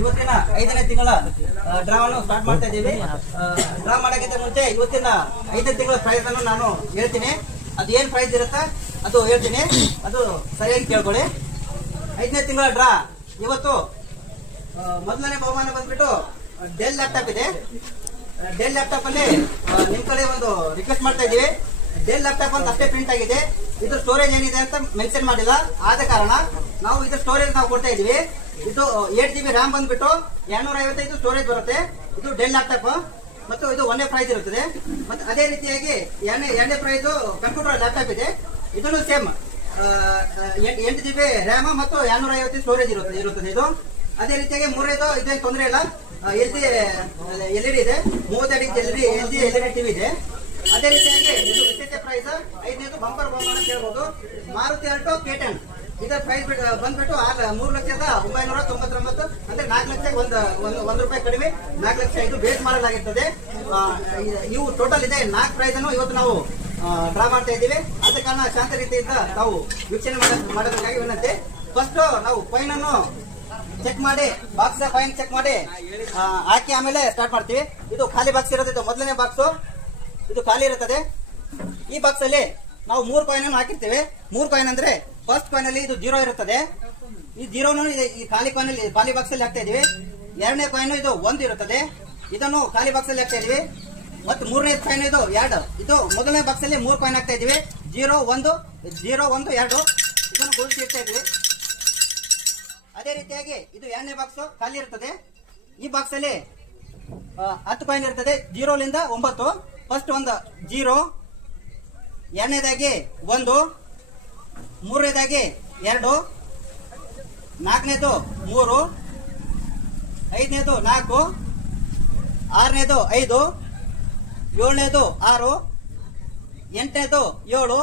ಇವತ್ತಿನ 5ನೇ ತಿಂಗಳ ಡ್ರಾವನ್ನು ಸ್ಟಾರ್ಟ್ ಮಾಡ್ತಾ ಇದ್ದೀವಿ. ಡ್ರಾ ಮಾಡೋಕ್ಕಿಂತ ಮುಂಚೆ ಇವತ್ತಿನ 5ನೇ ತಿಂಗಳ ಪ್ರೈಸ್ ಅನ್ನು ನಾನು ಹೇಳ್ತೀನಿ. ಅದು ಏನು ಪ್ರೈಸ್ ಇರುತ್ತೆ ಅದು ಹೇಳ್ತೀನಿ, ಅದು ಸರಿಯಾಗಿ ಕೇಳ್ಕೊಳ್ಳಿ. 5ನೇ ತಿಂಗಳ ಡ್ರಾ ಇವತ್ತು ಮೊದಲನೇ ಬಹುಮಾನ ಬಂದ್ಬಿಟ್ಟು ಡೆಲ್ ಲ್ಯಾಪ್ಟಾಪ್ ಇದೆ. ಡೆಲ್ ಲ್ಯಾಪ್ಟಾಪ್ ಅಲ್ಲಿ ನಿಮ್ ಕಡೆ ಒಂದು ರಿಕ್ವೆಸ್ಟ್ ಮಾಡ್ತಾ ಇದೀವಿ. ಡೆಲ್ ಲ್ಯಾಪ್ಟಾಪ್ ಅಂತ ಅಷ್ಟೇ ಪ್ರಿಂಟ್ ಆಗಿದೆ, ಇದು ಸ್ಟೋರೇಜ್ ಏನಿದೆ ಅಂತ ಮೆನ್ಷನ್ ಮಾಡಿಲ್ಲ. ಆದ ಕಾರಣ ನಾವು ಇದು ಸ್ಟೋರೇಜ್ ನಾವು ಕೊಡ್ತಾ ಇದೀವಿ. ಇದು 8GB ರ್ಯಾಮ್ ಬಂದ್ಬಿಟ್ಟು 255 ಸ್ಟೋರೇಜ್ ಬರುತ್ತೆ. ಇದು ಡೆಲ್ ಲ್ಯಾಪ್ಟಾಪ್ ಮತ್ತು ಇದು ಒಂದೇ ಪ್ರೈಸ್ ಇರುತ್ತದೆ. ಮತ್ತೆ ಅದೇ ರೀತಿಯಾಗಿ ಎರಡನೇ ಪ್ರೈಸ್ ಕಂಪ್ಯೂಟರ್ ಲ್ಯಾಪ್ಟಾಪ್ ಇದೆ. ಇದನ್ನು ಸೇಮ್ 8GB ರ್ಯಾಮ್ ಮತ್ತು 255 ಸ್ಟೋರೇಜ್ ಇರುತ್ತದೆ ಇದು. ಅದೇ ರೀತಿಯಾಗಿ ಮೂರನೇದು ಇದೇನು ತೊಂದರೆ ಇಲ್ಲ, ಎಲ್ಇಡಿ ಇದೆ, 32 ಇಂಚ್ ಎಲ್ಇಡಿ ಟಿವಿ ಇದೆ. ಅದೇ ರೀತಿಯಾಗಿ ಇದು ವಿಶೇಷ ಪ್ರೈಸ್ 5ನೇದು ಬಂಪರ್ ಬಹುಮಾನ ಕೇಳಬಹುದು. ಮಾರುತಿ ಆಲ್ಟೋ K10 ಇದರ ಪ್ರೈಸ್ ಬಂದ್ಬಿಟ್ಟು 3,999 ಅಂದ್ರೆ 4 ಲಕ್ಷಕ್ಕೆ ಒಂದು ರೂಪಾಯಿ ಕಡಿಮೆ, 4 ಲಕ್ಷ ಇದು ಬೇಸ್ ಮಾಡಲಾಗಿರ್ತದೆ. ಇವು ಟೋಟಲ್ ಇದೆ 4 ಪ್ರೈಸ್ ಅನ್ನು ಇವತ್ತು ನಾವು ಡ್ರಾ ಮಾಡ್ತಾ ಇದ್ದೀವಿ. ಆದ ಕಾರಣ ಶಾಂತ ರೀತಿಯಿಂದ ನಾವು ವೀಕ್ಷಣೆ ಮಾಡೋದಕ್ಕಾಗಿ ವಿನಂತಿ. ಫಸ್ಟ್ ನಾವು ಕಾಯಿನ್ ಅನ್ನು ಚೆಕ್ ಮಾಡಿ, ಬಾಕ್ಸ್ ಕಾಯಿನ್ ಚೆಕ್ ಮಾಡಿ ಹಾಕಿ ಆಮೇಲೆ ಸ್ಟಾರ್ಟ್ ಮಾಡ್ತೀವಿ. ಇದು ಖಾಲಿ ಬಾಕ್ಸ್ ಇರೋದು, ಇದು ಮೊದಲನೇ ಬಾಕ್ಸ್, ಇದು ಖಾಲಿ ಇರುತ್ತದೆ. ಈ ಬಾಕ್ಸ್ ಅಲ್ಲಿ ನಾವು 3 ಕಾಯಿನ್ ಅನ್ನು ಹಾಕಿರ್ತೀವಿ. 3 ಕಾಯಿನ್ ಅಂದ್ರೆ ಫಸ್ಟ್ ಕಾಯಿನ್ ಅಲ್ಲಿ ಇದು 0 ಇರುತ್ತದೆ. ಈ 0 ಈ ಖಾಲಿ ಕಾಯಿನ್ ಅಲ್ಲಿ ಖಾಲಿ ಬಾಕ್ಸ್ ಅಲ್ಲಿ ಹಾಕ್ತಾ ಇದೀವಿ. ಎರಡನೇ ಕಾಯಿನ್ ಇದು 1 ಇರುತ್ತದೆ, ಇದನ್ನು ಖಾಲಿ ಬಾಕ್ಸ್ ಅಲ್ಲಿ ಹಾಕ್ತಾ ಇದೀವಿ. ಮತ್ತು ಮೂರನೇ ಕಾಯಿನ್ ಇದು 2, ಇದು ಮೊದಲನೇ ಬಾಕ್ಸ್ ಅಲ್ಲಿ 3 ಕಾಯಿನ್ ಹಾಕ್ತಾ ಇದೀವಿ. 0 1 2 ಇದನ್ನು ಗುರುತಿಸಿ ಇಡ್ತಾ ಇದೀವಿ. ಅದೇ ರೀತಿಯಾಗಿ ಇದು ಎರಡನೇ ಬಾಕ್ಸ್ ಖಾಲಿ ಇರ್ತದೆ. ಈ ಬಾಕ್ಸ್ ಅಲ್ಲಿ 10 ಕಾಯಿನ್ ಇರ್ತದೆ, 0 ಲಿಂದ 9. ಫಸ್ಟ್ ಒಂದು 0, ಎರಡನೇದಾಗಿ 1, ಮೂರನೇದಾಗಿ 2, ನಾಲ್ಕನೇದು 3, ಐದನೇದು 4, ಆರನೇದು 5, ಏಳನೇದು 6, ಎಂಟನೇದು 7,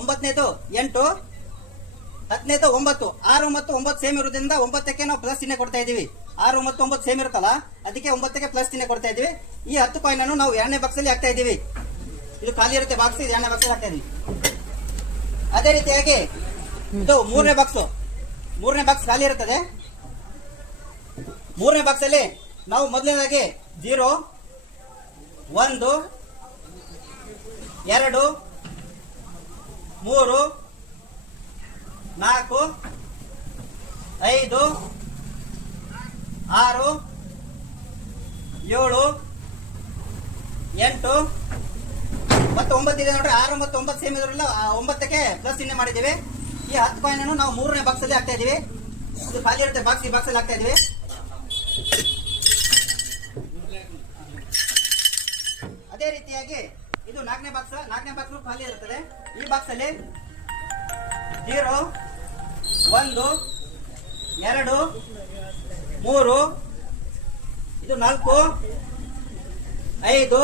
ಒಂಬತ್ತನೇದು 8, ಹತ್ತನೇದು 9. 6 ಮತ್ತು 9 ಸೇಮ್ ಇರೋದ್ರಿಂದ 9ಕ್ಕೆ ನಾವು ಪ್ಲಸ್ ಚಿಹ್ನೆ ಕೊಡ್ತಾ ಇದೀವಿ. 6 ಮತ್ತು 9 ಸೇಮ್ ಇರುತ್ತಲ್ಲ, ಅದಕ್ಕೆ 9ಕ್ಕೆ ಪ್ಲಸ್ ಚಿಹ್ನೆ ಕೊಡ್ತಾ ಇದೀವಿ. ಈ 10 ಕಾಯಿನ್ ಅನ್ನು ನಾವು ಎರಡನೇ ಬಾಕ್ಸ್ ಅಲ್ಲಿ ಹಾಕ್ತಾ ಇದೀವಿ. ಇದು ಖಾಲಿ ಇರುತ್ತೆ ಬಾಕ್ಸ್, ಇದು ಎರಡನೇ ಬಾಕ್ಸ್ ಅಲ್ಲಿ ಹಾಕ್ತಾ ಇದೀವಿ. ಅದೇ ರೀತಿಯಾಗಿ ಇದು ಮೂರನೇ ಬಾಕ್ಸ್ ಖಾಲಿ ಇರುತ್ತದೆ. ಮೂರನೇ ಬಾಕ್ಸ್ ಅಲ್ಲಿ ನಾವು ಮೊದಲನೇದಾಗಿ 0 1 2 3 4 5 6 7 8 ಮತ್ತು 9 ಇದೆ ನೋಡ್ರಿ. 6 ಮತ್ತು 9 ಸೇಮ್ ಇದ್ರಲ್ಲ, 9ಕ್ಕೆ ಪ್ಲಸ್ ಚಿಹ್ನೆ ಮಾಡಿದ್ದೀವಿ. ಈ 10 ಕಾಯಿನ್ ಅನ್ನು ನಾವು ಮೂರನೇ ಬಾಕ್ಸ್ ಅಲ್ಲಿ ಹಾಕ್ತಾ ಇದೀವಿ. ಇದು ಖಾಲಿ ಇರುತ್ತೆ ಬಾಕ್ಸ್, ಈ ಬಾಕ್ಸ್ ಅಲ್ಲಿ ಹಾಕ್ತಾ ಇದೀವಿ. ಅದೇ ರೀತಿಯಾಗಿ ಇದು ನಾಲ್ಕನೇ ಬಾಕ್ಸ್ ಖಾಲಿ ಇರುತ್ತದೆ. ಈ ಬಾಕ್ಸ್ ಅಲ್ಲಿ 0 1 2 3 ಇದು 4 5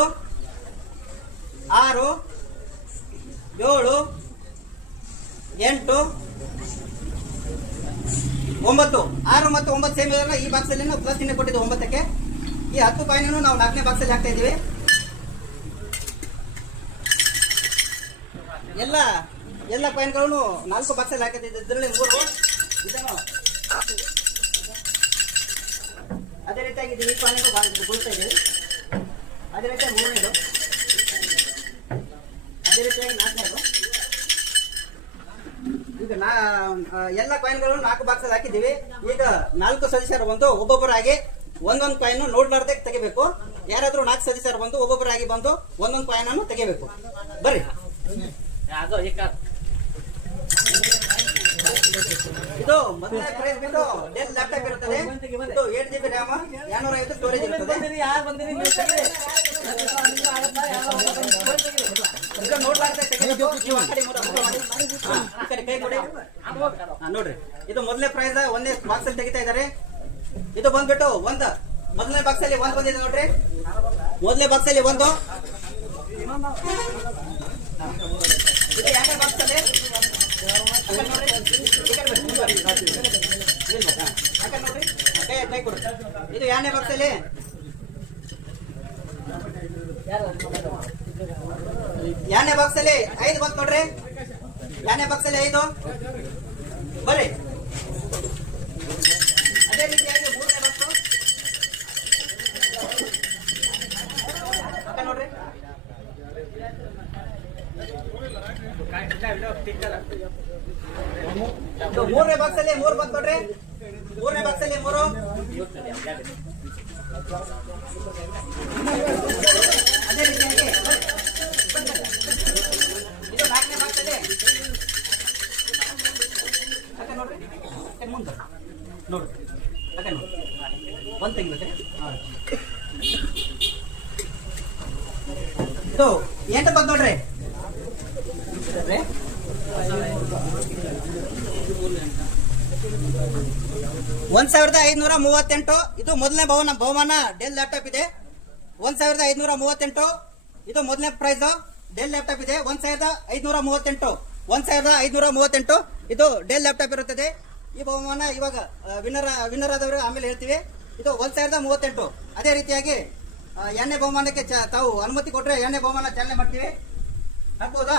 6 7 8 9. 6 ಮತ್ತು 9 ಸೇಮ್ ಇರಲ್ಲ, ಈ ಬಾಕ್ಸ್ ಅಲ್ಲಿ ನಾವು ಪ್ಲಸ್ ಚಿಹ್ನೆ ಕೊಟ್ಟಿದ್ದು 9ಕ್ಕೆ. ಈ 10 ಕಾಯಿನ್ ಅನ್ನು ನಾವು 4ನೇ ಬಾಕ್ಸ್ ಅಲ್ಲಿ ಹಾಕ್ತಾ ಇದೀವಿ. ಎಲ್ಲ ಕಾಯಿನ್ಗಳನ್ನು 4 ಬಾಕ್ಸ್ ಅಲ್ಲಿ ಹಾಕಿದ್ದೀವಿ. ಇದರಲ್ಲಿ 3 ಇದನ್ನು ಅದೇ ರೀತಿಯಾಗಿ ಈ ಕಾಯಿನ್ ಬೀಳ್ತಾ ಇದೆ. ಅದೇ ರೀತಿಯಾಗಿ 3ನೇದು, ಅದೇ ರೀತಿಯಾಗಿ 4ನೇದು. ಈಗ ಎಲ್ಲ ಕಾಯಿನ್ಗಳನ್ನು 4 ಬಾಕ್ಸ್ ಅಲ್ಲಿ ಹಾಕಿದ್ದೀವಿ. ಈಗ 4 ಸದಸ್ಯರು ಬಂದು ಒಬ್ಬೊಬ್ಬರಾಗಿ ಒಂದೊಂದು ಕಾಯಿನ್ ನೋಡ್ಲಾರ್ದೆ ತೆಗಿಬೇಕು. ಯಾರಾದ್ರೂ 4 ಸದಸ್ಯರು ಬಂದು ಒಬ್ಬೊಬ್ಬರಾಗಿ ಬಂದು ಒಂದೊಂದು ಕಾಯಿನ್ ಅನ್ನು ತೆಗಿಬೇಕು. ಬರ್ರಿ. ಇದು ಮೊದಲನೇ ಪ್ರೈಸ್ ಬಿಟ್ಟು ಡೆಲ್ ಲ್ಯಾಪ್ಟಾಪ್ ಇರುತ್ತದೆ. ಇದು 8GB ರ್ಯಾಮ್ 250 ಸ್ಟೋರೇಜ್ ಇರುತ್ತದೆ. ಇದು ನೋಡ್ಲಾರ್ದೆ ತೆಗಿಬೇಕು. ಕೈ ಕೊಡಿ ನೋಡ್ರಿ. ಇದು ಮೊದಲನೇ ಪ್ರೈಸ್ ಒಂದೇ ಬಾಕ್ಸ್ ಅಲ್ಲಿ ತೆಗಿತಾ ಇದ್ದಾರೆ. ಇದು ಬಂದ್ಬಿಟ್ಟು ಮೊದಲನೇ ಬಾಕ್ಸ್ ಅಲ್ಲಿ 1 ಬಂದಿದೆ ನೋಡ್ರಿ. ಮೊದಲನೇ ಬಾಕ್ಸ್ ಅಲ್ಲಿ 1, ಇದು ಎರಡನೇ ಬಾಕ್ಸ್ ಅಲ್ಲಿ ಕೈ ಕೊಡು. ಇದು ಎರಡನೇ ಬಾಕ್ಸ್ ಅಲ್ಲಿ ಎರಡನೇ ಬಾಕ್ಸ್ ಅಲ್ಲಿ 5 ಬಂತು ನೋಡ್ರಿ. ಎರಡನೇ ಬಾಕ್ಸ್ ಅಲ್ಲಿ 5 ಬರ್ರಿ. ಅದೇ ರೀತಿಯಾಗಿ ಮೂರನೇ ಬಾಕ್ಸ್ ಅಲ್ಲಿ 3. ಅದೇ ರೀತಿಯಾಗಿ ಇದು 4ನೇ ಬಾಕ್ಸ್ ಅಲ್ಲಿ ನೋಡ್ರಿ ಮುಂದೆ ನೋಡ್ರಿ ನೋಡಿ ಒಂದು ತಿಂಗಳು ಇದು 8 ಬಂದ್ ನೋಡ್ರಿ 1538. ಇದು ಮೊದಲನೇ ಬಹುಮಾನ ಡೆಲ್ ಲ್ಯಾಪ್ಟಾಪ್ ಇದೆ. 1538. ಇದು ಮೊದಲನೇ ಪ್ರೈಸ್ ಡೆಲ್ ಲ್ಯಾಪ್ಟಾಪ್ ಇದೆ. 1538. 1538 ಇದು ಡೆಲ್ ಲ್ಯಾಪ್ಟಾಪ್ ಇರುತ್ತದೆ. ಈ ಬಹುಮಾನ ಇವಾಗ ವಿನ್ನರ್ ಆದವರು ಆಮೇಲೆ ಹೇಳ್ತೀವಿ. ಇದು 1038. ಅದೇ ರೀತಿಯಾಗಿ 2ನೇ ಬಹುಮಾನಕ್ಕೆ ತಾವು ಅನುಮತಿ ಕೊಟ್ರೆ 2ನೇ ಬಹುಮಾನ ಚಾಲನೆ ಮಾಡ್ತೀವಿ. ಹಾಕ್ಬೋದಾ?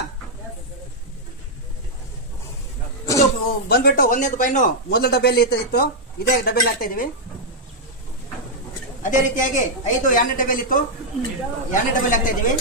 ಇದು ಬಂದ್ಬಿಟ್ಟು 1ನೇದು ಕಾಯಿನು ಮೊದಲ ಡಬ್ಬೆಯಲ್ಲಿ ಇತ್ತು, ಇದೇ ಡಬ್ಬೆಯಲ್ಲಿ ಹಾಕ್ತಾ ಇದೀವಿ. ಅದೇ ರೀತಿಯಾಗಿ 5 2ನೇ ಡಬ್ಬೆಯಲ್ಲಿ ಇತ್ತು, 2ನೇ ಡಬ್ಬೆಯಲ್ಲಿ ಹಾಕ್ತಾ ಇದೀವಿ.